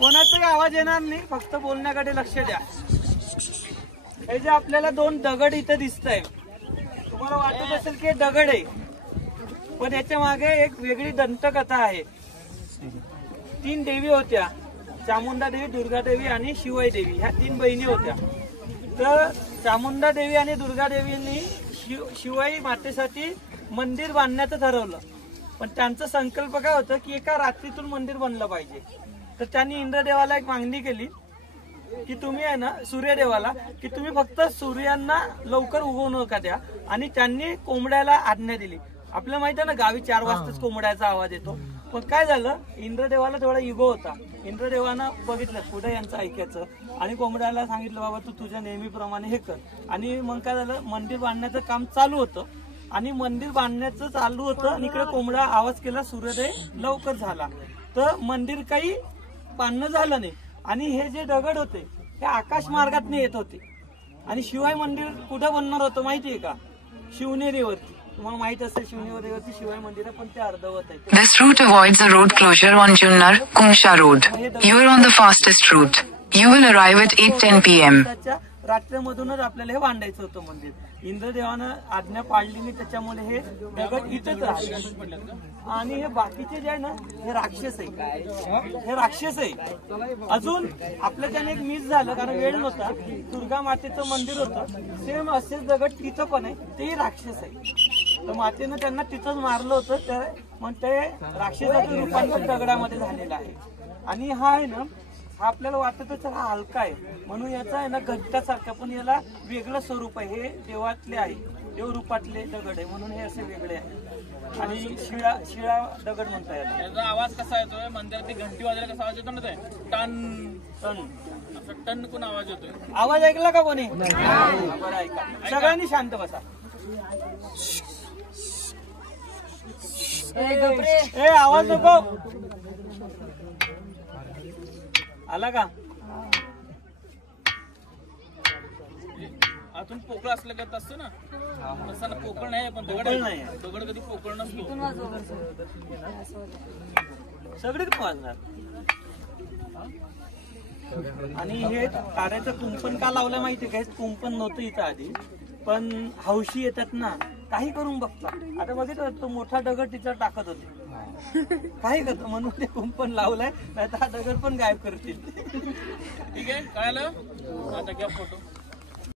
कोणाचाही आवाज येणार नाही, फक्त बोलण्याकडे लक्ष द्या। हे जे आपल्याला दोन दगड इथे दिसतंय, तुम्हाला वाटत असेल की दगड आहे, पण याच्या मागे एक वेगळी दंतकथा आहे। 3 देवी होत्या, चामुंडा देवी, दुर्गा देवी आणि शिवाई देवी। ह्या 3 बहिणी होत्या। तर चामुंडा देवी आणि दुर्गा देवींनी शिवाई मातेसाठी मंदिर बांधण्याचं ठरवलं, पण त्यांचा संकल्प काय होता की एका रात्रीतून मंदिर बनलं पाहिजे। तर त्यांनी इंद्रदेवाला एक मागणी केली की तुम्ही आहे ना, सूर्यदेवाला, की तुम्ही फक्त सूर्यांना लवकर उगवू नका द्या। आणि त्यांनी कोंबड्याला आज्ञा दिली। आपल्याला माहिती आहे ना, गावी 4 वाजताच कोंबड्याचा आवाज येतो। पण काय झालं, इंद्रदेवाला थोडा इगो होता। इंद्रदेवानं बघितलं पुढे यांचं ऐकायचं आणि कोंबड्याला सांगितलं बाबा तू तुझ्या नेहमीप्रमाणे हे कर। आणि मग काय झालं, मंदिर बांधण्याचं काम चालू होतं आणि मंदिर बांधण्याचं चालू होतं आणि इकडे कोंबडा आवाज केला, सूर्योदय लवकर झाला। तर मंदिर काही बांधणं झालं नाही आणि हे जे दगड होते ते आकाश मार्गात येत होते। आणि शिवाय मंदिर कुठे बनणार होतं माहितीये का? शिवनेरीवरती। तुम्हाला माहित असेल शिवनेरीवरती शिवाय मंदिर आहे, पण ते अर्धवट आहे। This route avoids a road closure on Junnar Kumsha Road. You are on the fastest route. You will arrive at 8:10 p.m. रात्रीमधूनच आपल्याला हे बांधायचं होतं मंदिर। इंद्रदेवानं आज्ञा पाळली नाही, त्याच्यामुळे हे दगड इथेच राहिले। आणि हे बाकीचे जे आहे ना, हे राक्षस आहे, हे राक्षस आहे। अजून आपल्या त्याने एक मिस झालं, कारण वेळ नव्हता। दुर्गा मातेचं मंदिर होतं, सेम असेच दगड तिथं पण आहे, तेही राक्षस आहे। तर मातेनं त्यांना तिथंच मारलं होतं, मग ते राक्षसाचं रूपांतर दगडामध्ये झालेलं आहे। आणि हा आहे ना, हा आपल्याला वाटतच हा हलका आहे म्हणून याचा आहे ना गड्ड्यासारखा, पण याला वेगळं स्वरूप आहे। हे देवातले आहे, देव रूपातले दगड आहे म्हणून हे असे वेगळे आहे। आणि शिळा दगड म्हणता येईल। याचा आवाज कसा येतोय, मंदिरात घंटी वाजायला कसा आवाज येतो ना, ते टन टन असं टन कोण आवाज येतोय? आवाज ऐकला का कोणी? बरं ऐका, सगळ्यांनी शांत बसा। ए आवाज नको, आला का? आतून पोकळ असल्यागत असतो ना, तसं पोकळ नाही, पण दगड नाही। दगड कधी पोकळ नसतो, सगळीच वाजणार। आणि हे ताऱ्याचं कुंपण का लावलं माहितीये का? कुंपण नव्हतं इथं आधी, पण हौशी येतात ना, काही करून बघता। आता बघितलं, तो मोठा दगड तिचा टाकत होते, काही करतो म्हणून ते कुंपण लावलंय, नाही तर हा दगड पण गायब करतील। ठीक आहे, कळलं? आता घ्या फोटो।